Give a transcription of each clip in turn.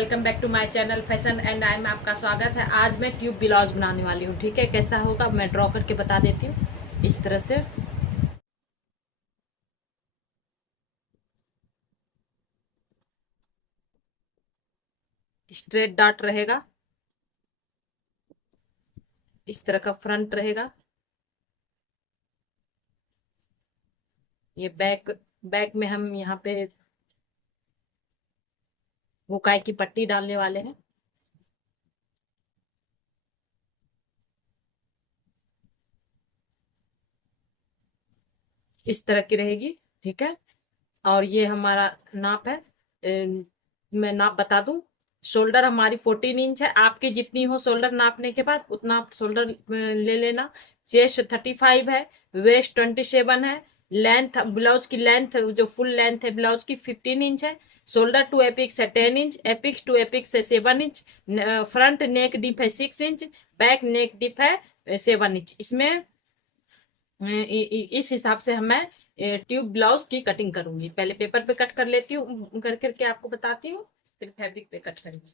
Welcome back to my channel fashion and I में आपका स्वागत है। आज मैं ट्यूब ब्लाउज बनाने वाली हूँ। ठीक है, कैसा होगा मैं ड्रॉ करके बता देती हूँ। इस तरह से स्ट्रेट डॉट रहेगा, इस तरह का फ्रंट रहेगा। ये बैक बैक में हम यहाँ पे हुकाई की पट्टी डालने वाले हैं। इस तरह की रहेगी। ठीक है, और ये हमारा नाप है। मैं नाप बता दूं। शोल्डर हमारी 14 इंच है। आपकी जितनी हो शोल्डर नापने के बाद उतना आप शोल्डर ले लेना। चेस्ट 35 है। वेस्ट 27 है। लेंथ ब्लाउज की लेंथ जो फुल लेंथ है ब्लाउज की 15 इंच है। शोल्डर टू एपिक्स है 10 इंच। एपिक्स टू एपिक्स है 7 इंच। फ्रंट नेक डिप है 6 इंच। बैक नेक डिप है 7 इंच। इसमें इस हिसाब से मैं ट्यूब ब्लाउज की कटिंग करूंगी। पहले पेपर पे कट कर लेती हूँ, कर करके आपको बताती हूँ, फिर फैब्रिक पे कट करेंगे।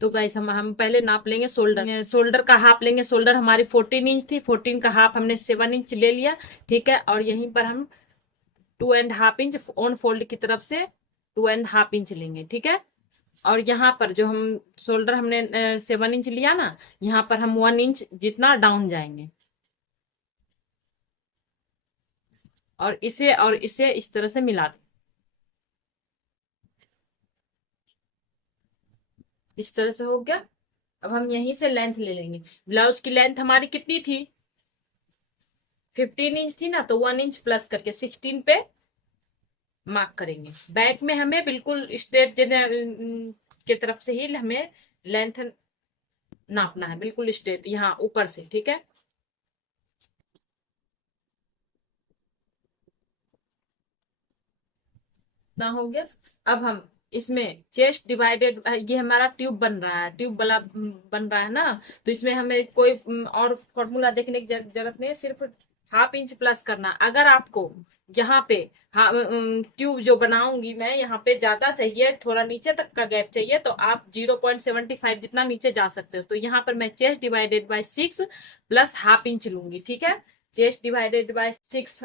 तो गाइस हम पहले नाप लेंगे शोल्डर। शोल्डर का हाफ लेंगे। शोल्डर हमारी 14 इंच थी, 14 का हाफ हमने 7 इंच ले लिया। ठीक है, और यहीं पर हम 2.5 इंच ऑन फोल्ड की तरफ से 2.5 इंच लेंगे। ठीक है, और यहाँ पर जो हम शोल्डर हमने 7 इंच लिया ना, यहाँ पर हम 1 इंच जितना डाउन जाएंगे और इसे इस तरह से मिला दें। इस तरह से हो गया। अब हम यहीं से लेंथ ले लेंगे। ब्लाउज की लेंथ हमारी कितनी थी? 15 इंच थी ना, तो 1 इंच प्लस करके 16 पे मार्क करेंगे। बैक में हमें बिल्कुल स्ट्रेट के तरफ से ही हमें लेंथ नापना है, बिल्कुल स्ट्रेट यहाँ ऊपर से। ठीक है, ना हो गया। अब हम इसमें चेस्ट डिवाइडेड, ये हमारा ट्यूब बन रहा है, ट्यूब वाला बन रहा है ना, तो इसमें हमें कोई और फॉर्मूला देखने की जरूरत नहीं है। सिर्फ 1/2 इंच प्लस करना। अगर आपको यहाँ पे ट्यूब जो बनाऊंगी मैं यहाँ पे ज्यादा चाहिए, थोड़ा नीचे तक का गैप चाहिए, तो आप 0.75 जितना नीचे जा सकते हो। तो यहाँ पर मैं chest divided by 6 plus 1/2 inch लूंगी। ठीक है, चेस्ट डिवाइडेड बाय 6।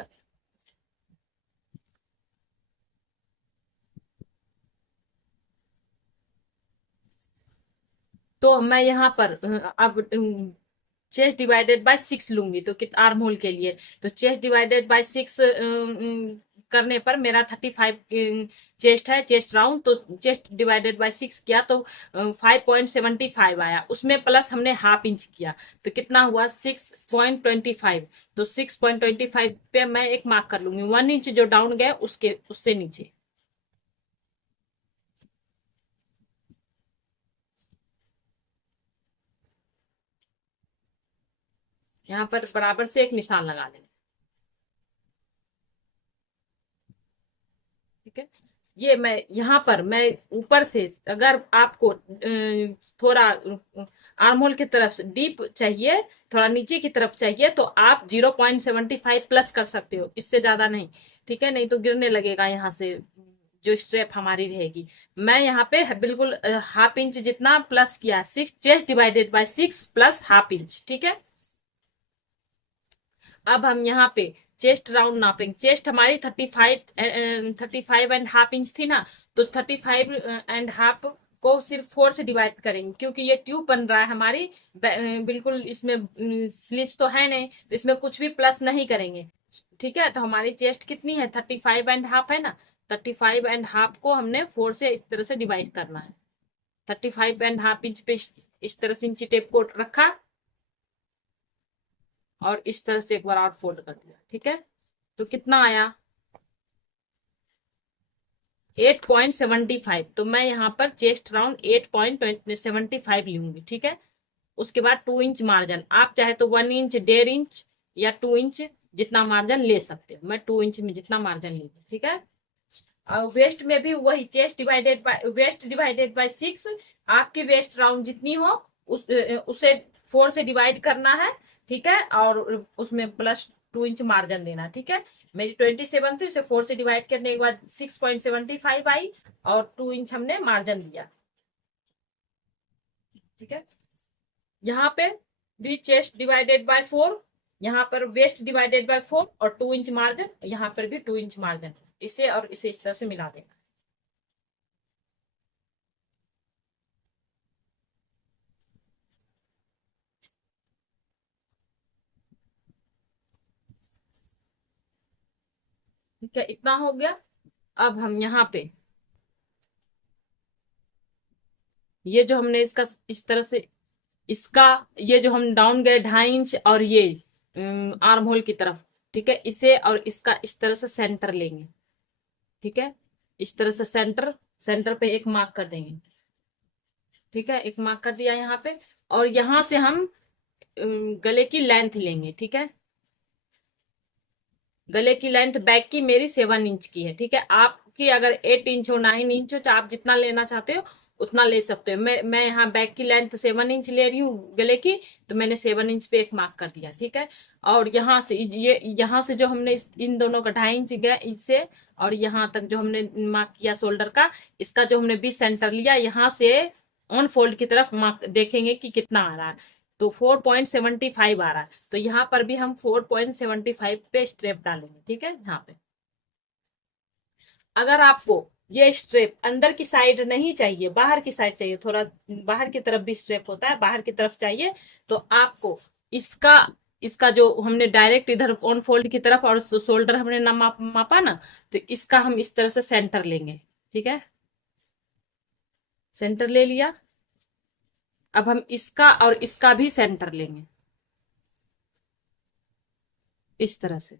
तो मैं यहाँ पर अब चेस्ट डिवाइडेड बाय 6 लूंगी, तो कितना आर्म होल के लिए। तो चेस्ट डिवाइडेड बाय 6 करने पर मेरा 35 चेस्ट है, चेस्ट राउंड। तो चेस्ट डिवाइडेड बाय 6 किया तो 5.75 आया। उसमें प्लस हमने 1/2 इंच किया, तो कितना हुआ? 6.25। तो 6.25 पे मैं एक मार्क कर लूंगी। 1 इंच जो डाउन गए उसके उससे नीचे। यहाँ पर बराबर से एक निशान लगा लेंगे। ठीक है, ये मैं यहाँ पर मैं ऊपर से, अगर आपको थोड़ा आर्म होल की तरफ से डीप चाहिए, थोड़ा नीचे की तरफ चाहिए, तो आप 0.75 प्लस कर सकते हो, इससे ज्यादा नहीं। ठीक है, नहीं तो गिरने लगेगा यहाँ से जो स्ट्रेप हमारी रहेगी। मैं यहाँ पे बिल्कुल 1/2 इंच जितना प्लस किया। 6 chest divided by 6 plus 1/2 inch. ठीक है, अब हम यहाँ पे चेस्ट राउंड नापेंगे। चेस्ट हमारी 35.5 इंच थी ना, तो 35.5 को सिर्फ 4 से डिवाइड करेंगे, क्योंकि ये ट्यूब बन रहा है हमारी। बिल्कुल इसमें स्लिप्स तो है नहीं, तो इसमें कुछ भी प्लस नहीं करेंगे। ठीक है, तो हमारी चेस्ट कितनी है? 35.5 है ना। 35.5 को हमने 4 से इस तरह से डिवाइड करना है। 35.5 इंच पे इस तरह से इंची टेप को रखा और इस तरह से एक बार और फोल्ड कर दिया। ठीक है, तो कितना आया? 8.75। तो मैं यहाँ पर चेस्ट राउंड 8.75 लूंगी। ठीक है, उसके बाद 2 इंच मार्जिन। आप चाहे तो 1 इंच, 1.5 इंच या 2 इंच जितना मार्जिन ले सकते हो। मैं 2 इंच में जितना मार्जिन ली। ठीक है, और वेस्ट में भी वही वेस्ट डिवाइडेड बाय 6। आपकी वेस्ट राउंड जितनी हो उसे 4 से डिवाइड करना है। ठीक है, और उसमें प्लस 2 इंच मार्जिन देना। ठीक है, मेरी 27 थी, उसे 4 से डिवाइड करने के बाद 6.75 आई और 2 इंच हमने मार्जिन दिया। ठीक है, यहाँ पे भी चेस्ट डिवाइडेड बाय 4, यहाँ पर वेस्ट डिवाइडेड बाय 4 और 2 इंच मार्जिन, यहाँ पर भी 2 इंच मार्जिन। इसे और इसे इस तरह से मिला देना। ठीक है, इतना हो गया। अब हम यहाँ पे ये जो हमने इसका इस तरह से इसका ये जो हम डाउन गए 2.5 इंच और ये आर्म होल की तरफ, ठीक है, इसे और इसका इस तरह से सेंटर लेंगे। ठीक है, इस तरह से सेंटर सेंटर पे एक मार्क कर देंगे। ठीक है, एक मार्क कर दिया यहाँ पे। और यहाँ से हम गले की लेंथ लेंगे। ठीक है, गले की लेंथ बैक की मेरी 7 इंच की है। ठीक है, आपकी अगर 8 इंच हो 9 इंच हो, तो आप जितना लेना चाहते हो उतना ले सकते हो। मैं यहाँ बैक की लेंथ 7 इंच ले रही हूँ गले की, तो मैंने 7 इंच पे एक मार्क कर दिया। ठीक है, और यहाँ से ये यहाँ से जो हमने इन दोनों का 2.5 इंच गया इससे, और यहाँ तक जो हमने मार्क किया शोल्डर का, इसका जो हमने बीच सेंटर लिया, यहाँ से ऑन फोल्ड की तरफ मार्क देखेंगे कि कितना आ रहा है। तो 4.75 आ रहा है, तो यहाँ पर भी हम 4.75 पे स्ट्रेप डालेंगे। ठीक है, यहाँ पे अगर आपको ये स्ट्रेप अंदर की साइड नहीं चाहिए, बाहर की साइड चाहिए, थोड़ा बाहर की तरफ भी स्ट्रेप होता है, बाहर की तरफ चाहिए, तो आपको इसका इसका जो हमने डायरेक्ट इधर ऑन फोल्ड की तरफ और शोल्डर हमने ना मापा ना, तो इसका हम इस तरह से सेंटर लेंगे। ठीक है, सेंटर ले लिया। अब हम इसका और इसका भी सेंटर लेंगे इस तरह से,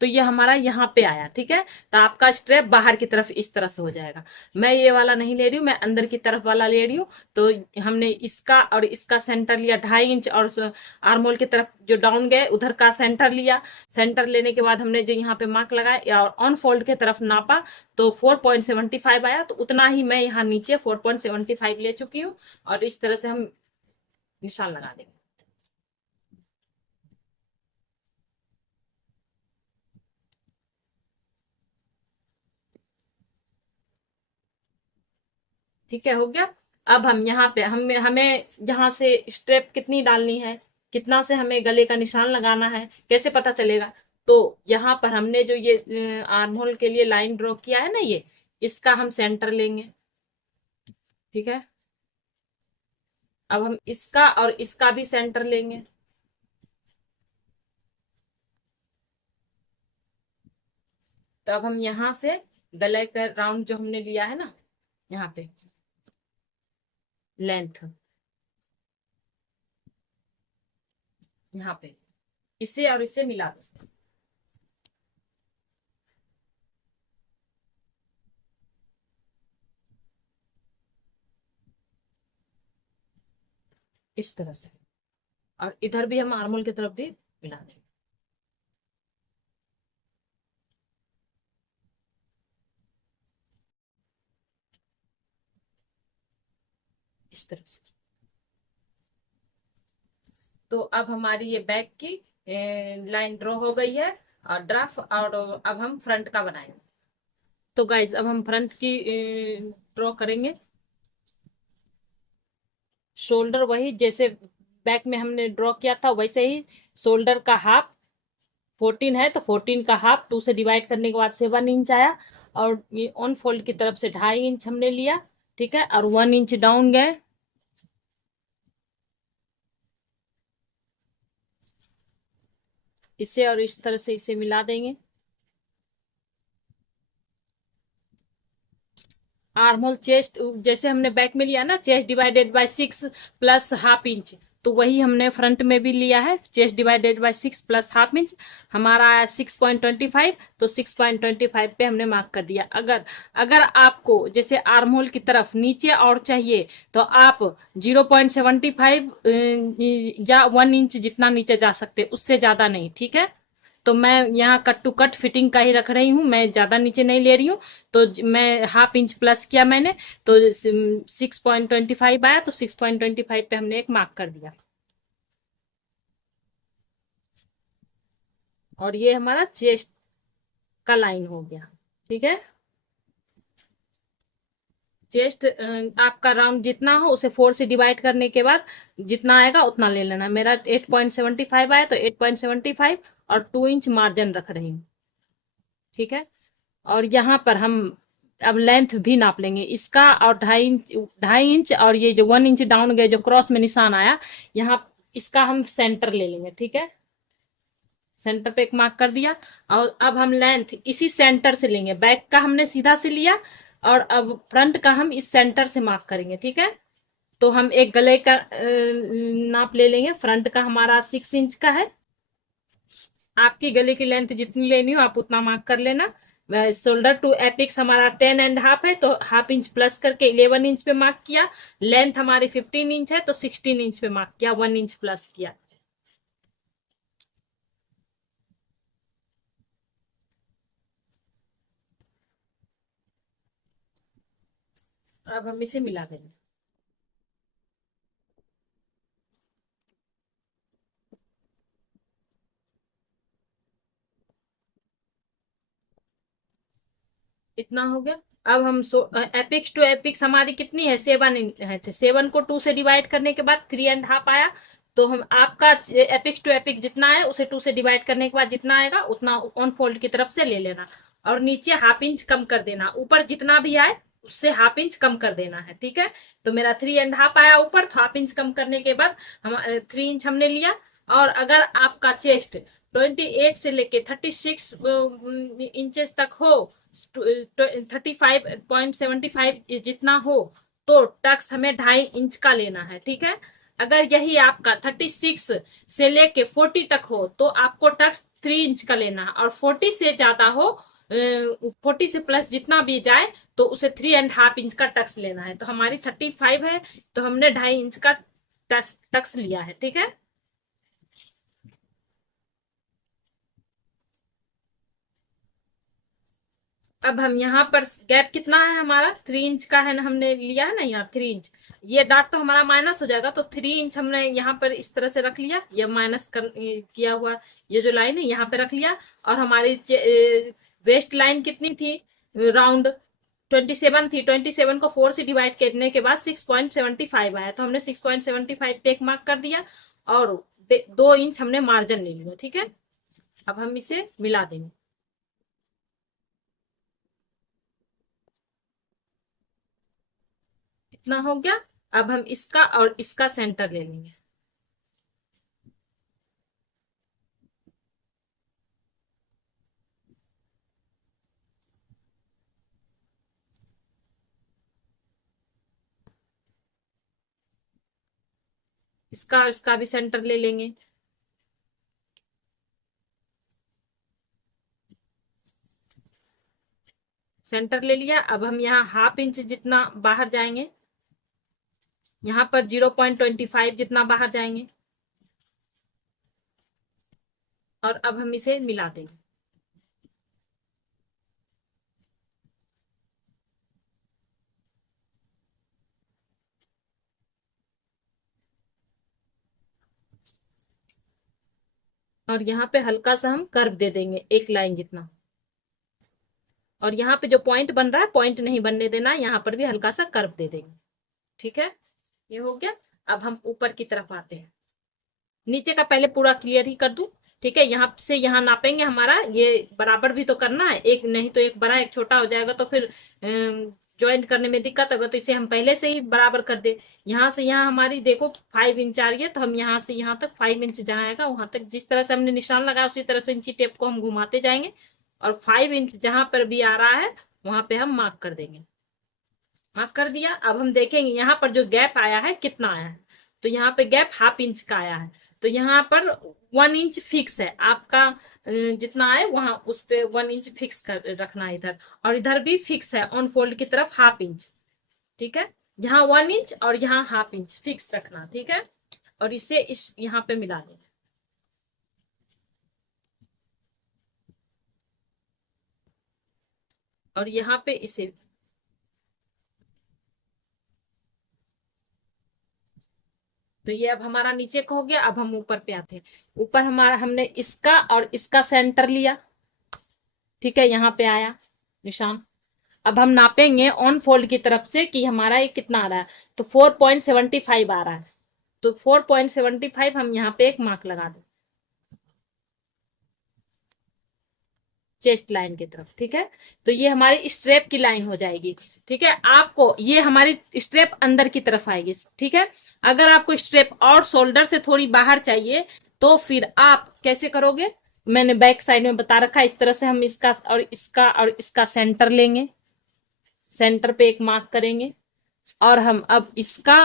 तो ये हमारा यहाँ पे आया। ठीक है, तो आपका स्ट्रेप बाहर की तरफ इस तरह से हो जाएगा। मैं ये वाला नहीं ले रही हूँ, मैं अंदर की तरफ वाला ले रही हूँ। तो हमने इसका और इसका सेंटर लिया 2.5 इंच, और आर्म होल की तरफ जो डाउन गए उधर का सेंटर लिया। सेंटर लेने के बाद हमने जो यहाँ पे मार्क लगाया और ऑन फोल्ड की तरफ नापा, तो 4.75 आया। तो उतना ही मैं यहाँ नीचे 4.75 ले चुकी हूँ, और इस तरह से हम निशान लगा देंगे। ठीक है, हो गया। अब हम यहाँ पे हमें यहाँ से स्ट्रेप कितनी डालनी है, कितना से हमें गले का निशान लगाना है, कैसे पता चलेगा? तो यहाँ पर हमने जो ये आर्म होल के लिए लाइन ड्रॉ किया है ना, ये इसका हम सेंटर लेंगे। ठीक है, अब हम इसका और इसका भी सेंटर लेंगे। तो अब हम यहाँ से गले का राउंड जो हमने लिया है ना, यहाँ पे लेंथ, यहाँ पे इसे और इसे मिला दो इस तरह से, और इधर भी हम आर्म होल की तरफ भी मिला देंगे इस तरह से। तो अब हमारी ये बैक की लाइन ड्रॉ हो गई है, और ड्राफ्ट, और अब हम फ्रंट का बनाएंगे। तो गाइज अब हम फ्रंट की ड्रॉ करेंगे। शोल्डर वही जैसे बैक में हमने ड्रॉ किया था वैसे ही, शोल्डर का हाफ 14 है, तो 14 का हाफ 2 से डिवाइड करने के बाद 7 इंच आया, और ये ऑन फोल्ड की तरफ से 2.5 इंच हमने लिया। ठीक है, और 1 इंच डाउन गए। इसे और इस तरह से इसे मिला देंगे। आर्म होल चेस्ट जैसे हमने बैक में लिया ना, chest divided by 6 plus half inch, तो वही हमने फ्रंट में भी लिया है, chest divided by 6 plus half inch. हमारा आया 6.25, तो 6.25 पे हमने मार्क कर दिया। अगर अगर आपको जैसे आर्म होल की तरफ नीचे और चाहिए, तो आप 0.75 या 1 इंच जितना नीचे जा सकते, उससे ज्यादा नहीं। ठीक है, तो मैं यहाँ कट टू कट फिटिंग का ही रख रही हूँ, मैं ज्यादा नीचे नहीं ले रही हूँ। तो मैं हाफ इंच प्लस किया मैंने, तो 6.25 आया, तो 6.25 पे हमने एक मार्क कर दिया। और ये हमारा चेस्ट का लाइन हो गया। ठीक है, चेस्ट आपका राउंड जितना हो उसे 4 से डिवाइड करने के बाद जितना आएगा उतना ले लेना। मेरा 8.75 आया तो 8.75 और 2 इंच मार्जिन रख रही हूँ। ठीक है, और यहाँ पर हम अब लेंथ भी नाप लेंगे इसका, और 2.5 इंच, 2.5 इंच, और ये जो 1 इंच डाउन गए जो क्रॉस में निशान आया यहाँ, इसका हम सेंटर ले लेंगे। ठीक है, सेंटर पे एक मार्क कर दिया। और अब हम लेंथ इसी सेंटर से लेंगे, बैक का हमने सीधा से लिया और अब फ्रंट का हम इस सेंटर से मार्क करेंगे। ठीक है, तो हम एक गले का नाप ले लेंगे। फ्रंट का हमारा 6 इंच का है, आपकी गले की लेंथ जितनी लेनी हो आप उतना मार्क कर लेना। शोल्डर टू एपिक्स हमारा 10.5 है, तो हाफ इंच प्लस करके 11 इंच पे मार्क किया। लेंथ हमारी 15 इंच है तो 16 इंच पे मार्क किया, 1 इंच प्लस किया। अब हम इसे मिला देंगे। इतना हो गया। अब हम एपिक्स टू एपिक्स हमारी कितनी है, 7 है। 7 को 2 से डिवाइड करने के बाद 3.5 आया, तो हम आपका एपिक्स टू एपिक्स जितना है उसे 2 से डिवाइड करने के बाद जितना आएगा उतना ऑन फोल्ड की तरफ से ले लेना, और नीचे हाफ इंच कम कर देना। ऊपर जितना भी आए उससे हाफ इंच कम कर देना है। ठीक है, तो मेरा 3.5 आया ऊपर, तो हाफ इंच कम करने के बाद हम 3 इंच हमने लिया। और अगर आपका चेस्ट 28 से लेके 36 इंचेस तक हो, 35.75 जितना हो, तो टक्स हमें 2.5 इंच का लेना है। ठीक है, अगर यही आपका 36 से लेके 40 तक हो तो आपको टक्स 3 इंच का लेना है, और 40 से ज्यादा हो, 40 से प्लस जितना भी जाए तो उसे 3.5 इंच का टक्स लेना है। तो हमारी 35 है तो हमने 2.5 इंच का टक्स लिया है। ठीक है, अब हम यहाँ पर गैप कितना है हमारा, 3 इंच का है ना, हमने लिया है ना यहाँ 3 इंच। ये डार्ट तो हमारा माइनस हो जाएगा, तो 3 इंच हमने यहाँ पर इस तरह से रख लिया, ये माइनस कर किया हुआ ये जो लाइन है यहाँ पे रख लिया। और हमारी वेस्ट लाइन कितनी थी, राउंड 27 थी। 27 को 4 से डिवाइड करने के बाद 6.75 आया, तो हमने 6.75 पे एक मार्क कर दिया, और 2 इंच हमने मार्जिन ले लिया। ठीक है, अब हम इसे मिला देंगे। इतना हो गया। अब हम इसका और इसका सेंटर ले लेंगे। इसका और इसका भी सेंटर ले लेंगे। सेंटर ले लिया। अब हम यहाँ हाफ इंच जितना बाहर जाएंगे, यहाँ पर 0.25 जितना बाहर जाएंगे, और अब हम इसे मिला देंगे। और यहाँ पे हल्का सा हम कर्व दे देंगे, एक लाइन जितना। और यहाँ पे जो पॉइंट बन रहा है, पॉइंट नहीं बनने देना, यहाँ पर भी हल्का सा कर्व दे देंगे। ठीक है, ये हो गया। अब हम ऊपर की तरफ आते हैं। नीचे का पहले पूरा क्लियर ही कर दूं। ठीक है, यहाँ से यहाँ नापेंगे, हमारा ये बराबर भी तो करना है, एक नहीं तो एक बड़ा एक छोटा हो जाएगा तो फिर ज्वाइंट करने में दिक्कत होगा, तो इसे हम पहले से ही बराबर कर दे। यहाँ से यहाँ हमारी देखो 5 इंच आ रही है, तो हम यहाँ से यहाँ तक 5 इंच जहाँ आएगा वहां तक जिस तरह से हमने निशान लगाया उसी तरह से इंची टेप को हम घुमाते जाएंगे, और 5 इंच जहां पर भी आ रहा है वहां पे हम मार्क कर देंगे। मार्क कर दिया। अब हम देखेंगे यहाँ पर जो गैप आया है कितना आया है, तो यहाँ पे गैप हाफ इंच का आया है, तो यहाँ पर 1 इंच फिक्स है आपका। जितना आए वहां उस पे 1 इंच फिक्स कर रखना है इधर, और इधर भी फिक्स है ऑन फोल्ड की तरफ हाफ इंच। ठीक है, यहाँ 1 इंच और यहाँ हाफ इंच फिक्स रखना। ठीक है, और इसे इस यहाँ पे मिला देना। और यहाँ पे इसे तो ये अब हमारा नीचे का हो गया। अब हम ऊपर पे आते हैं। ऊपर हमारा हमने इसका और इसका सेंटर लिया, ठीक है, यहाँ पे आया निशान। अब हम नापेंगे ऑन फोल्ड की तरफ से कि हमारा ये कितना आ रहा है। तो 4.75 आ रहा है। तो 4.75 हम यहाँ पे एक मार्क लगा दें चेस्ट लाइन की तरफ, ठीक है। तो ये हमारी स्ट्रेप की लाइन हो जाएगी, ठीक है। आपको ये हमारी स्ट्रेप अंदर की तरफ आएगी, ठीक है। अगर आपको स्ट्रेप और शोल्डर से थोड़ी बाहर चाहिए तो फिर आप कैसे करोगे, मैंने बैक साइड में बता रखा है। इस तरह से हम इसका सेंटर लेंगे, सेंटर पे एक मार्क करेंगे, और हम अब इसका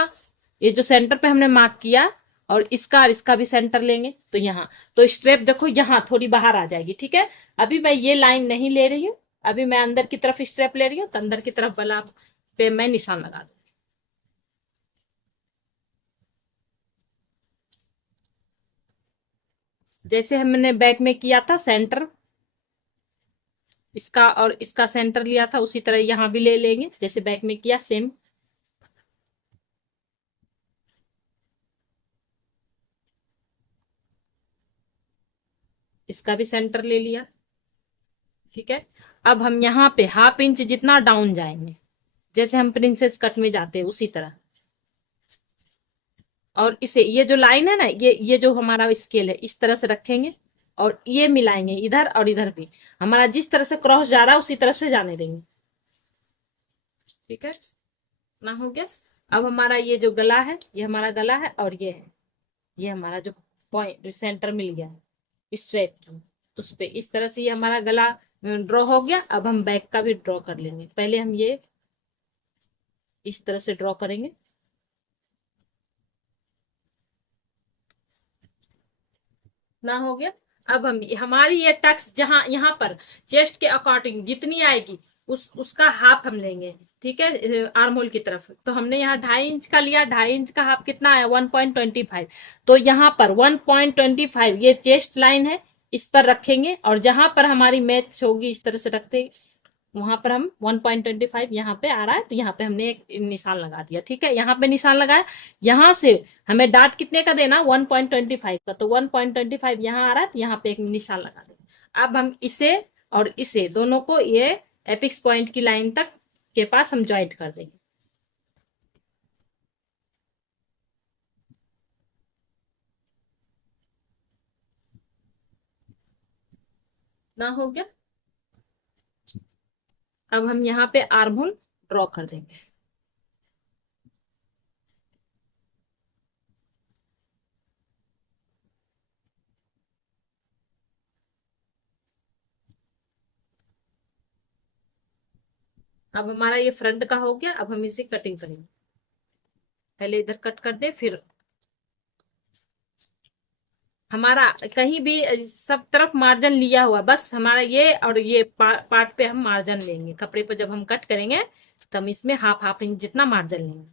ये जो सेंटर पे हमने मार्क किया और इसका भी सेंटर लेंगे। तो यहाँ तो स्ट्रेप देखो यहाँ थोड़ी बाहर आ जाएगी, ठीक है। अभी मैं ये लाइन नहीं ले रही हूँ, अभी मैं अंदर की तरफ स्ट्रेप ले रही हूँ। तो अंदर की तरफ वाला पे मैं निशान लगा दूँ। जैसे हमने बैक में किया था सेंटर, इसका और इसका सेंटर लिया था, उसी तरह यहाँ भी ले लेंगे जैसे बैक में किया सेम। इसका भी सेंटर ले लिया, ठीक है। अब हम यहाँ पे हाफ इंच जितना डाउन जाएंगे, जैसे हम प्रिंसेस कट में जाते हैं उसी तरह। और इसे ये जो लाइन है ना, ये जो हमारा स्केल है इस तरह से रखेंगे और ये मिलाएंगे इधर और इधर भी। हमारा जिस तरह से क्रॉस जा रहा है उसी तरह से जाने देंगे, ठीक है ना। हो गया। अब हमारा ये जो गला है, ये हमारा गला है, और ये है ये हमारा जो पॉइंट जो सेंटर मिल गया है स्ट्रेप की, उस पे इस तरह से ये हमारा गला ड्रॉ हो गया। अब हम बैक का भी ड्रॉ कर लेंगे। पहले हम ये इस तरह से ड्रॉ करेंगे, ना हो गया। अब हम हमारी ये टक्स जहां यहाँ पर चेस्ट के अकॉर्डिंग जितनी आएगी उसका हाफ हम लेंगे, ठीक है, आर्म होल की तरफ। तो हमने यहाँ 2.5 इंच का लिया, 2.5 इंच का हाफ कितना आया 1.25। तो यहाँ पर 1.25 ये चेस्ट लाइन है, इस पर रखेंगे, और जहां पर हमारी मैच होगी इस तरह से रखते वहां पर हम 1.25 यहाँ पे आ रहा है। तो यहाँ पे हमने एक निशान लगा दिया, ठीक है। यहाँ पे निशान लगाया, यहाँ से हमें डाट कितने का देना 1.25 का। तो 1.25 यहाँ आ रहा है, तो यहाँ पे एक निशान लगा देंगे। अब हम इसे और इसे दोनों को ये एपिक्स पॉइंट की लाइन तक के पास हम ज्वाइंट कर देंगे। ना हो गया। अब हम यहाँ पे आर्म होल ड्रॉ कर देंगे। अब हमारा ये फ्रंट का हो गया। अब हम इसे कटिंग करेंगे। पहले इधर कट कर दे, फिर हमारा कहीं भी सब तरफ मार्जिन लिया हुआ, बस हमारा ये और ये पार्ट पे हम मार्जिन लेंगे। कपड़े पर जब हम कट करेंगे तो हम इसमें हाफ हाफ इंच जितना मार्जिन लेंगे।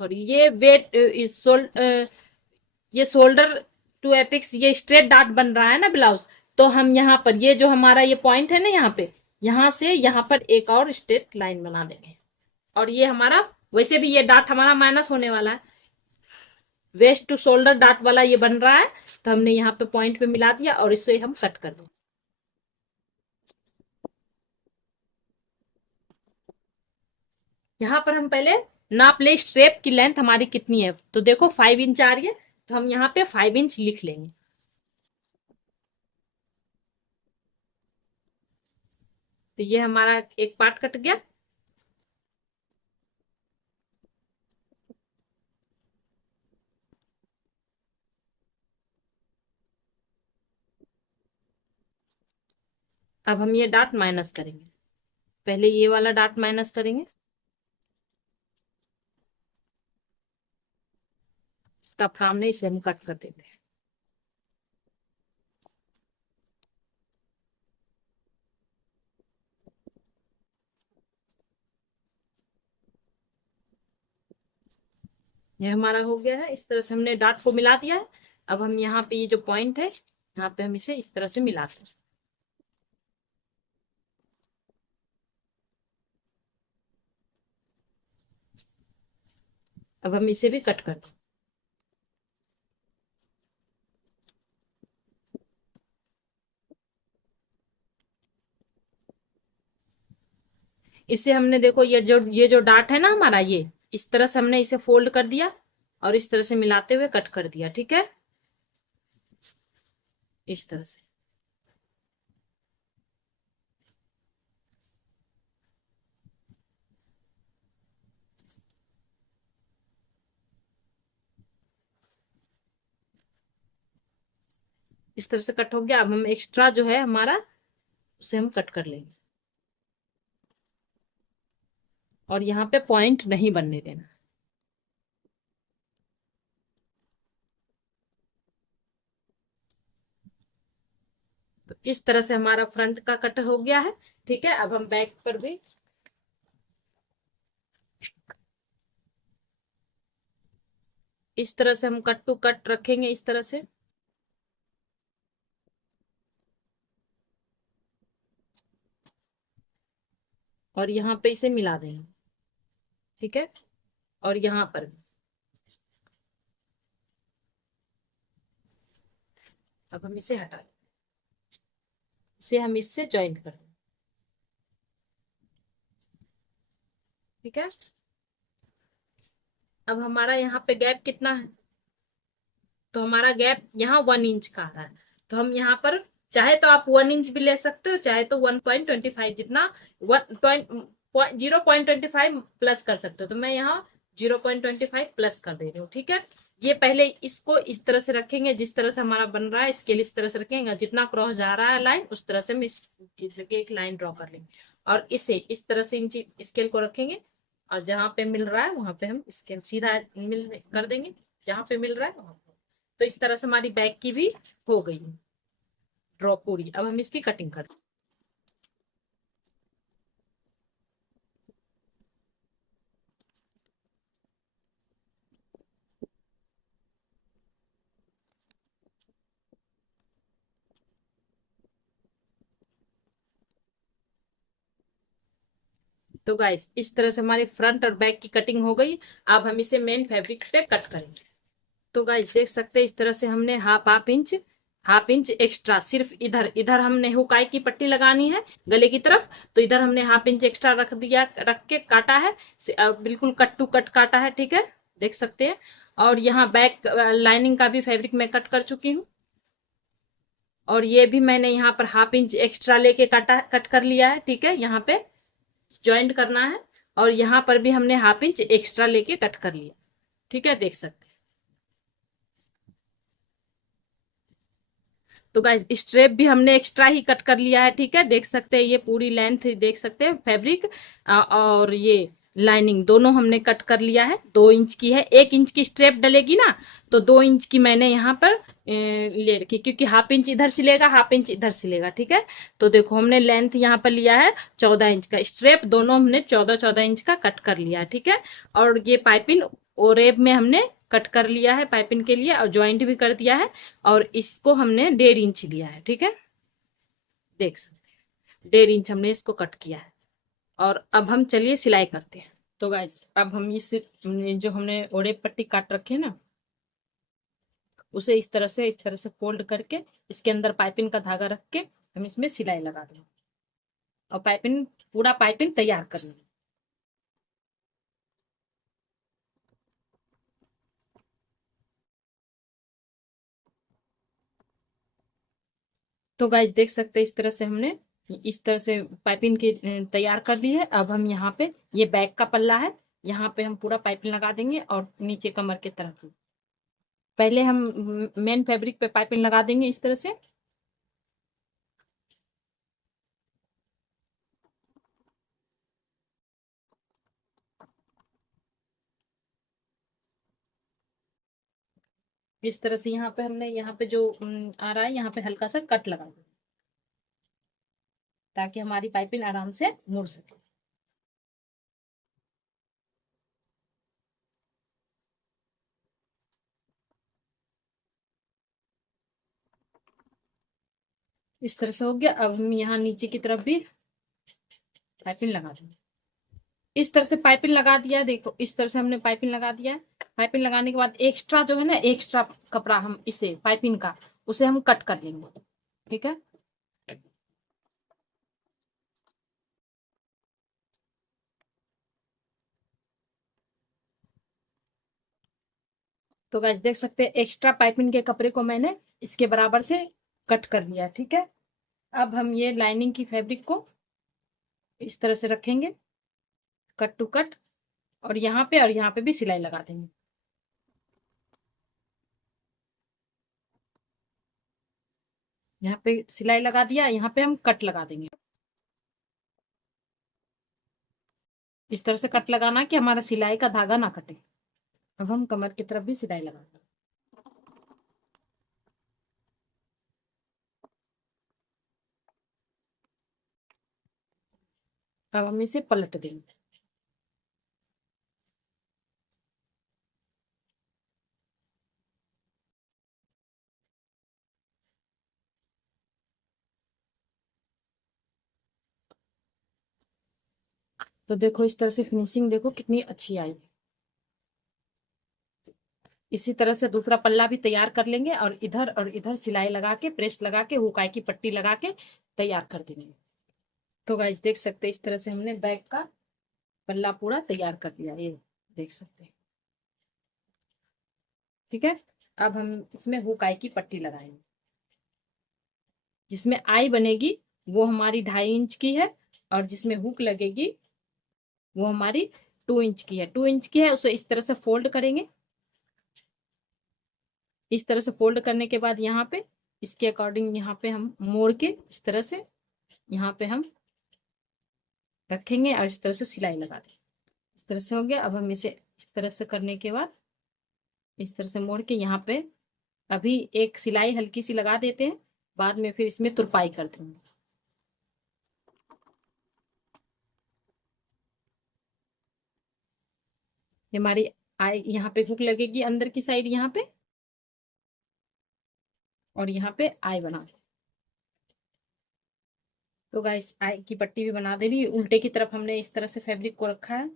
सॉरी, ये वेट ये शोल्डर टू एपिक्स ये स्ट्रेट डार्ट बन रहा है ना ब्लाउज। तो हम यहाँ पर ये जो हमारा ये पॉइंट है ना, यहाँ पे यहाँ से यहाँ पर एक और स्ट्रेट लाइन बना देंगे। और ये हमारा वैसे भी ये डार्ट हमारा माइनस होने वाला है, वेस्ट टू शोल्डर डार्ट वाला ये बन रहा है। तो हमने यहाँ पे पॉइंट पे मिला दिया और इसे हम कट कर देंगे। यहाँ पर हम पहले नाप ले स्ट्रेप की लेंथ हमारी कितनी है। तो देखो 5 इंच आ रही है, तो हम यहाँ पे 5 इंच लिख लेंगे। तो ये हमारा एक पार्ट कट गया। अब हम ये डार्ट माइनस करेंगे। पहले ये वाला डार्ट माइनस करेंगे, इसका सामने इसे हम कट कर देते हैं। ये हमारा हो गया है। इस तरह से हमने डार्ट को मिला दिया है। अब हम यहाँ पे ये जो पॉइंट है यहाँ पे हम इसे इस तरह से मिलाते हैं। अब हम इसे भी कट कर दें। इसे हमने देखो ये जो डार्ट है ना हमारा, ये इस तरह से हमने इसे फोल्ड कर दिया और इस तरह से मिलाते हुए कट कर दिया, ठीक है, इस तरह से। इस तरह से कट हो गया। अब हम एक्स्ट्रा जो है हमारा, उसे हम कट कर लेंगे और यहाँ पे पॉइंट नहीं बनने देना। तो इस तरह से हमारा फ्रंट का कट हो गया है, ठीक है। अब हम बैक पर भी इस तरह से हम कट टू कट रखेंगे, इस तरह से। और यहाँ पे इसे मिला देंगे, ठीक है। और यहाँ पर भी। अब हम इसे हटा दें, इसे हम इससे ज्वाइन कर दें, ठीक है। अब हमारा यहाँ पे गैप कितना है, तो हमारा गैप यहाँ 1 इंच का आ रहा है। तो हम यहाँ पर चाहे तो आप 1 इंच भी ले सकते हो, चाहे तो 1.25 जितना 0.25 प्लस कर सकते हो। तो मैं यहाँ 0.25 प्लस कर दे रही हूँ, ठीक है। ये पहले इसको इस तरह से रखेंगे, जिस तरह से हमारा बन रहा है स्केल इस तरह से रखेंगे, जितना क्रॉस जा रहा है लाइन उस तरह से हम इस एक लाइन ड्रॉ कर लेंगे और इसे इस तरह से इंची स्केल को रखेंगे और जहां पे मिल रहा है वहां पे हम स्केल सीधा मिल कर देंगे, जहां पे मिल रहा है वहां पे। तो इस तरह से हमारी बैक की भी हो गई ड्रॉ पूरी। अब हम इसकी कटिंग करते हैं। तो गाइस इस तरह से हमारी फ्रंट और बैक की कटिंग हो गई। अब हम इसे मेन फैब्रिक पे कट करेंगे। तो गाइस देख सकते हैं इस तरह से हमने हाफ इंच एक्स्ट्रा, सिर्फ इधर इधर हमने हुकाई की पट्टी लगानी है गले की तरफ, तो इधर हमने हाफ इंच एक्स्ट्रा रख दिया, रख के काटा है, बिल्कुल कट टू कट काटा है, ठीक है, देख सकते हैं। और यहाँ बैक लाइनिंग का भी फैब्रिक मैं कट कर चुकी हूँ और ये भी मैंने यहाँ पर हाफ इंच एक्स्ट्रा लेके कट कर लिया है, ठीक है, यहाँ पे ज्वाइंट करना है। और यहाँ पर भी हमने हाफ इंच एक्स्ट्रा लेके कट कर लिया, ठीक है, देख सकते हैं। तो गाइस स्ट्रेप भी हमने एक्स्ट्रा ही कट कर लिया है, ठीक है, देख सकते हैं, ये पूरी लेंथ देख सकते हैं फैब्रिक और ये लाइनिंग दोनों हमने कट कर लिया है। 2 इंच की है, 1 इंच की स्ट्रेप डलेगी ना, तो 2 इंच की मैंने यहाँ पर ले रखी, क्योंकि हाफ इंच इधर सिलेगा हाफ इंच इधर सिलेगा, ठीक है। तो देखो हमने लेंथ यहाँ पर लिया है 14 इंच का, स्ट्रेप दोनों हमने 14-14 इंच का कट कर लिया है, ठीक है। और ये पाइपिंग ओरेब में हमने कट कर लिया है पाइपिंग के लिए और ज्वाइंट भी कर दिया है और इसको हमने 1.5 इंच लिया है, ठीक है, देख सकते हैं 1.5 इंच हमने इसको कट किया है। और अब हम चलिए सिलाई करते हैं। तो गाइस अब हम इस जो हमने ओरे पट्टी काट रखे ना, उसे इस तरह से फोल्ड करके इसके अंदर पाइपिंग का धागा रख के हम इसमें सिलाई लगा देंगे और पूरा पाइपिंग तैयार कर लेंगे। तो गाइस देख सकते हैं इस तरह से पाइपिंग की तैयार कर ली है। अब हम यहाँ पे ये बैक का पल्ला है, यहाँ पे हम पूरा पाइपिंग लगा देंगे और नीचे कमर के तरफ पहले हम मेन फैब्रिक पे पाइपिंग लगा देंगे इस तरह से। इस तरह से यहाँ पे जो आ रहा है यहाँ पे हल्का सा कट लगा देंगे ताकि हमारी पाइपिंग आराम से मुड़ सके। इस तरह से हो गया। अब हम यहाँ नीचे की तरफ भी पाइपिंग लगा देंगे। इस तरह से पाइपिंग लगा दिया, देखो इस तरह से हमने पाइपिंग लगा दिया है। पाइपिंग लगाने के बाद एक्स्ट्रा जो है ना, एक्स्ट्रा कपड़ा हम इसे पाइपिंग का उसे हम कट कर लेंगे। ठीक है, तो गाइस देख सकते हैं एक्स्ट्रा पाइपिंग के कपड़े को मैंने इसके बराबर से कट कर लिया। ठीक है, अब हम ये लाइनिंग की फैब्रिक को इस तरह से रखेंगे कट टू कट, और यहाँ पे भी सिलाई लगा देंगे। यहाँ पे सिलाई लगा दिया, यहाँ पे हम कट लगा देंगे। इस तरह से कट लगाना कि हमारा सिलाई का धागा ना कटे। अब हम कमर की तरफ भी सिलाई लगा देंगे। अब हम इसे पलट देंगे। तो देखो इस तरह से फिनिशिंग देखो कितनी अच्छी आई। इसी तरह से दूसरा पल्ला भी तैयार कर लेंगे और इधर सिलाई लगा के प्रेस लगा के हुकाई की पट्टी लगा के तैयार कर देंगे। तो गाइस देख सकते हैं इस तरह से हमने बैग का पल्ला पूरा तैयार कर लिया, ये देख सकते हैं। ठीक है, अब हम इसमें हुकाई की पट्टी लगाएंगे। जिसमें आई बनेगी वो हमारी 2.5 इंच की है, और जिसमें हुक लगेगी वो हमारी 2 इंच की है। 2 इंच की है उसे इस तरह से फोल्ड करेंगे। इस तरह से फोल्ड करने के बाद यहाँ पे इसके अकॉर्डिंग यहाँ पे हम मोड़ के इस तरह से यहाँ पे हम रखेंगे और इस तरह से सिलाई लगा देंगे। इस तरह से हो गया। अब हम इसे इस तरह से करने के बाद इस तरह से मोड़ के यहाँ पे अभी एक सिलाई हल्की सी लगा देते हैं, बाद में फिर इसमें तुरपाई कर देंगे। हमारी आई यहाँ पे हुक लगेगी अंदर की साइड यहाँ पे, और यहाँ पे आई बना दे। तो गाइस आई की पट्टी भी बना दे रही, उल्टे की तरफ हमने इस तरह से फैब्रिक को रखा है।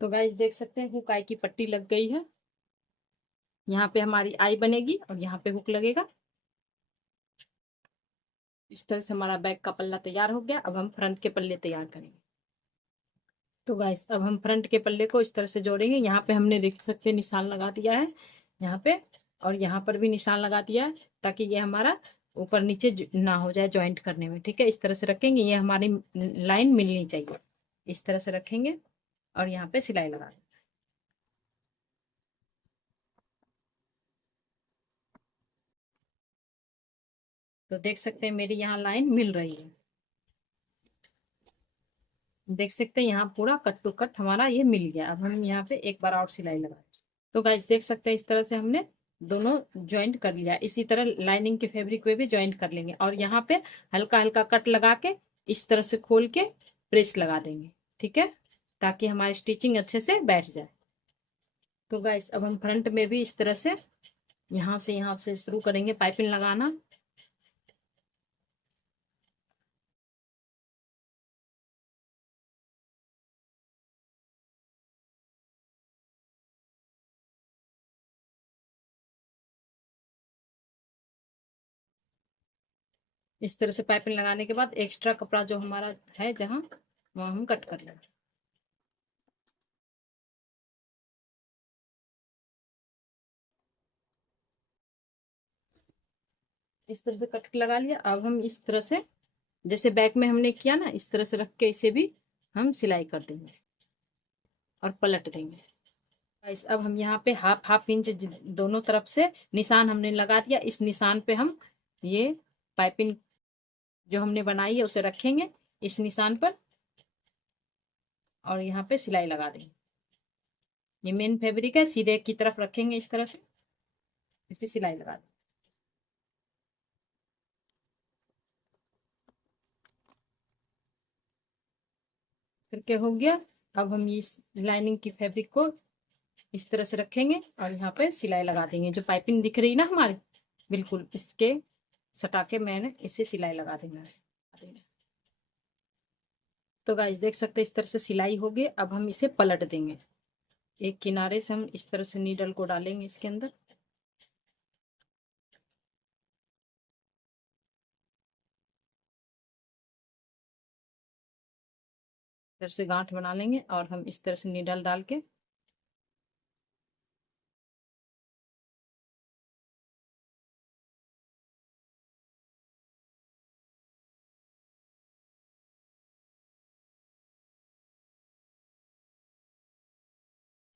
तो गाइस देख सकते हैं हुक आई की पट्टी लग गई है। यहाँ पे हमारी आई बनेगी और यहाँ पे हुक लगेगा। इस तरह से हमारा बैग का पल्ला तैयार हो गया। अब हम फ्रंट के पल्ले तैयार करेंगे। तो गाइस अब हम फ्रंट के पल्ले को इस तरह से जोड़ेंगे। यहाँ पे हमने देख सकते हैं निशान लगा दिया है यहाँ पे, और यहाँ पर भी निशान लगा दिया है ताकि ये हमारा ऊपर नीचे ना हो जाए ज्वाइंट करने में। ठीक है, इस तरह से रखेंगे, ये हमारी लाइन मिलनी चाहिए। इस तरह से रखेंगे और यहाँ पे सिलाई लगा देंगे। तो देख सकते हैं मेरी यहाँ लाइन मिल रही है। देख सकते हैं यहाँ पूरा कट टू कट हमारा ये मिल गया। अब हम यहाँ पे एक बार और सिलाई लगा, तो गाइस देख सकते हैं इस तरह से हमने दोनों ज्वाइंट कर लिया। इसी तरह लाइनिंग के फैब्रिक पे भी ज्वाइंट कर लेंगे, और यहाँ पे हल्का हल्का कट लगा के इस तरह से खोल के प्रेस लगा देंगे। ठीक है, ताकि हमारी स्टिचिंग अच्छे से बैठ जाए। तो गाइस अब हम फ्रंट में भी इस तरह से यहाँ से शुरू करेंगे पाइपिंग लगाना। इस तरह से पाइपिंग लगाने के बाद एक्स्ट्रा कपड़ा जो हमारा है जहाँ, वहाँ हम कट कर लेंगे। इस तरह से कट लगा लिया। अब हम इस तरह से जैसे बैक में हमने किया ना, इस तरह से रख के इसे भी हम सिलाई कर देंगे और पलट देंगे। गाइस अब हम यहाँ पे हाफ हाफ इंच दोनों तरफ से निशान हमने लगा दिया। इस निशान पे हम ये पाइपिंग जो हमने बनाई है उसे रखेंगे इस निशान पर, और यहाँ पे सिलाई लगा देंगे। ये मेन फैब्रिक है, सीधे की तरफ रखेंगे इस तरह से, इस पे सिलाई लगा देंगे। फिर क्या हो गया, अब हम इस लाइनिंग की फैब्रिक को इस तरह से रखेंगे और यहाँ पे सिलाई लगा देंगे। जो पाइपिंग दिख रही ना हमारी, बिल्कुल इसके सटा के मैंने इसे सिलाई लगा देना है। तो गाइस देख सकते हैं इस तरह से सिलाई हो गई। अब हम इसे पलट देंगे। एक किनारे से हम इस तरह से नीडल को डालेंगे इसके अंदर। इस तरह से गांठ बना लेंगे और हम इस तरह से नीडल डाल के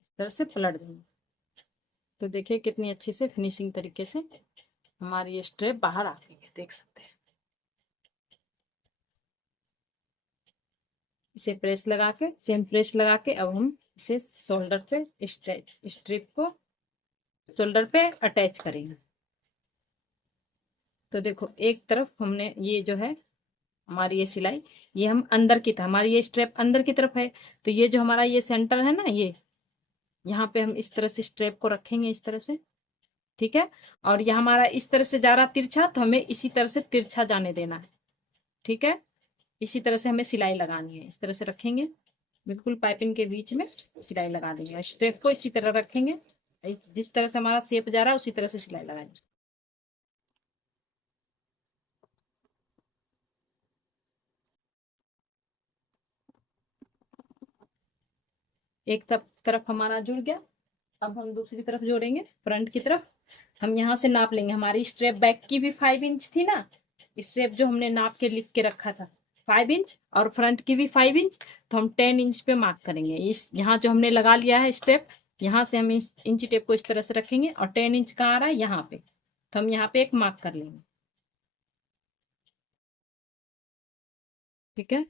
इस तरह से पलट देंगे। तो देखिए कितनी अच्छी से फिनिशिंग तरीके से हमारी ये स्ट्रेप बाहर आ गई है, देख सकते हैं। इसे प्रेस लगा के, सेम प्रेस लगा के अब हम इसे शोल्डर पे स्ट्रिप को शोल्डर पे अटैच करेंगे। तो देखो एक तरफ हमने ये जो है हमारी ये सिलाई, ये हम अंदर की तरफ, हमारी ये स्ट्रेप अंदर की तरफ है। तो ये जो हमारा ये सेंटर है ना, ये यहाँ पे हम इस तरह से स्ट्रेप को रखेंगे इस तरह से, ठीक है। और ये हमारा इस तरह से जा रहा तिरछा, तो हमें इसी तरह से तिरछा जाने देना है, ठीक है। इसी तरह से हमें सिलाई लगानी है। इस तरह से रखेंगे, बिल्कुल पाइपिंग के बीच में सिलाई लगा देंगे। स्ट्रेप को इसी तरह रखेंगे, जिस तरह से हमारा शेप जा रहा है उसी तरह से सिलाई लगाएंगे। एक तरफ हमारा जुड़ गया। अब हम दूसरी तरफ जोड़ेंगे, फ्रंट की तरफ। हम यहाँ से नाप लेंगे। हमारी स्ट्रेप बैक की भी 5 इंच थी ना, स्ट्रेप जो हमने नाप के लिख के रखा था 5 इंच, और फ्रंट की भी 5 इंच। तो हम 10 इंच पे मार्क करेंगे। इस यहाँ जो हमने लगा लिया है स्ट्रेप, यहाँ से हम इस इंची टेप को इस तरह से रखेंगे और 10 इंच कहाँ आ रहा है, यहाँ पे। तो हम यहाँ पे एक मार्क कर लेंगे, ठीक है।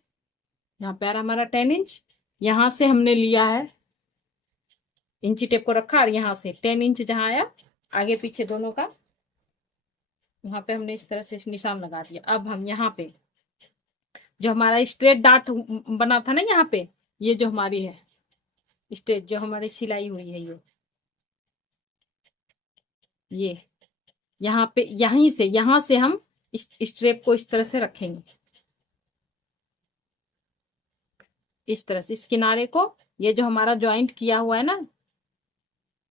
यहाँ पे आ रहा हमारा 10 इंच। यहाँ से हमने लिया है, इंची टेप को रखा और यहाँ से 10 इंच जहाँ आया आगे पीछे दोनों का, वहां पे हमने इस तरह से निशान लगा दिया। अब हम यहाँ पे जो हमारा स्ट्रेट डार्ट बना था ना, यहाँ पे ये जो हमारी है स्ट्रेट, जो हमारी सिलाई हुई है ये यहाँ पे, यहीं से यहाँ से हम इस स्ट्रेप को इस तरह से रखेंगे, इस तरह से इस किनारे को, ये जो हमारा ज्वाइंट किया हुआ है ना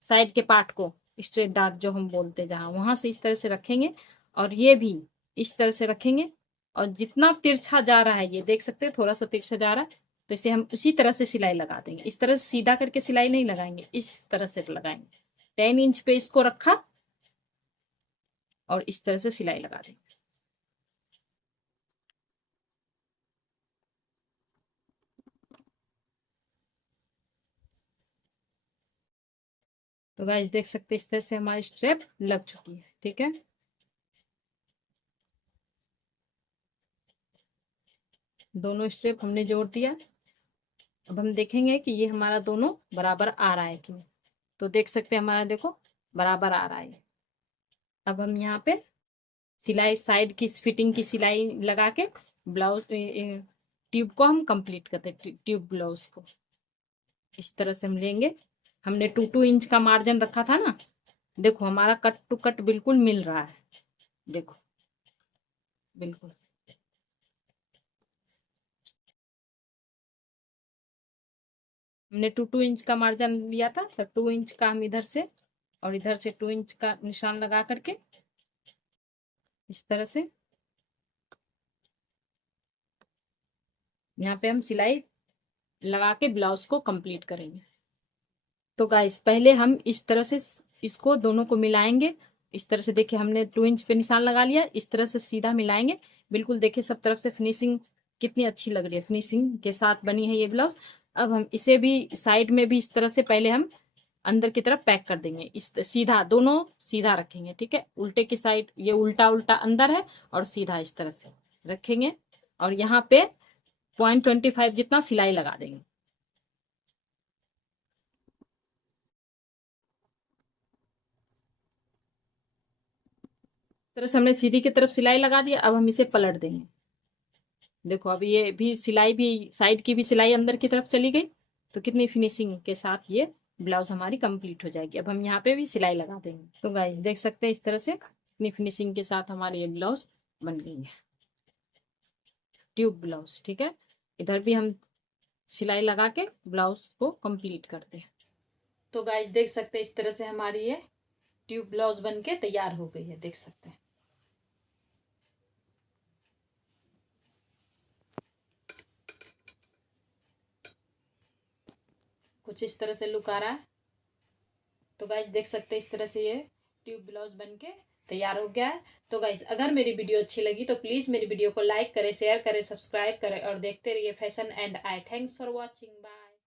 साइड के पार्ट को, स्ट्रेट डार्ट जो हम बोलते जहां, वहां से इस तरह से रखेंगे। और ये भी इस तरह से रखेंगे। और जितना तिरछा जा रहा है, ये देख सकते हैं थोड़ा सा तिरछा जा रहा है, तो इसे हम उसी तरह से सिलाई लगा देंगे। इस तरह से सीधा करके सिलाई नहीं लगाएंगे, इस तरह से लगाएंगे। 10 इंच पे इसको रखा और इस तरह से सिलाई लगा देंगे। तो गाइस देख सकते हैं इस तरह से हमारी स्ट्रेप लग चुकी है, ठीक है। दोनों स्ट्रेप हमने जोड़ दिया। अब हम देखेंगे कि ये हमारा दोनों बराबर आ रहा है कि नहीं। तो देख सकते हैं हमारा देखो बराबर आ रहा है। अब हम यहाँ पे सिलाई, साइड की फिटिंग की सिलाई लगा के ब्लाउज ट्यूब को हम कंप्लीट करते हैं। ट्यूब ब्लाउज को इस तरह से हम लेंगे। हमने 2-2 इंच का मार्जिन रखा था ना, देखो हमारा कट टू कट बिल्कुल मिल रहा है, देखो बिल्कुल। हमने 2-2 इंच का मार्जिन लिया था, तो 2 इंच का हम इधर से और इधर से 2 इंच का निशान लगा करके इस तरह से यहाँ पे हम सिलाई लगा के ब्लाउज को कंप्लीट करेंगे। तो गाइस पहले हम इस तरह से इसको दोनों को मिलाएंगे। इस तरह से देखिए हमने 2 इंच पे निशान लगा लिया, इस तरह से सीधा मिलाएंगे। बिल्कुल देखिए सब तरफ से फिनिशिंग कितनी अच्छी लग रही है, फिनिशिंग के साथ बनी है ये ब्लाउज। अब हम इसे भी साइड में भी इस तरह से पहले हम अंदर की तरफ पैक कर देंगे। इस सीधा, दोनों सीधा रखेंगे, ठीक है। उल्टे की साइड ये उल्टा उल्टा अंदर है और सीधा इस तरह से रखेंगे। और यहाँ पे 0.25 जितना सिलाई लगा देंगे। तरह से हमने सीधी की तरफ सिलाई लगा दिया। अब हम इसे पलट देंगे। देखो अब ये भी सिलाई भी, साइड की भी सिलाई अंदर की तरफ चली गई। तो कितनी फिनिशिंग के साथ ये ब्लाउज हमारी कंप्लीट हो जाएगी। अब हम यहाँ पे भी सिलाई लगा देंगे। तो गाइस देख सकते हैं इस तरह से कितनी फिनिशिंग के साथ हमारी ये ब्लाउज बन गई है, ट्यूब ब्लाउज, ठीक है। इधर भी हम सिलाई लगा के ब्लाउज को कंप्लीट करते हैं। तो गाइस देख सकते हैं इस तरह से हमारी ये ट्यूब ब्लाउज बन के तैयार हो गई है, देख सकते हैं। कुछ इस तरह से लुक आ रहा है। तो गाइस देख सकते हैं इस तरह से ये ट्यूब ब्लाउज बन के तैयार हो गया है। तो गाइस अगर मेरी वीडियो अच्छी लगी तो प्लीज मेरी वीडियो को लाइक करें, शेयर करें, सब्सक्राइब करें और देखते रहिए fashion and I. Thanks for watching, bye.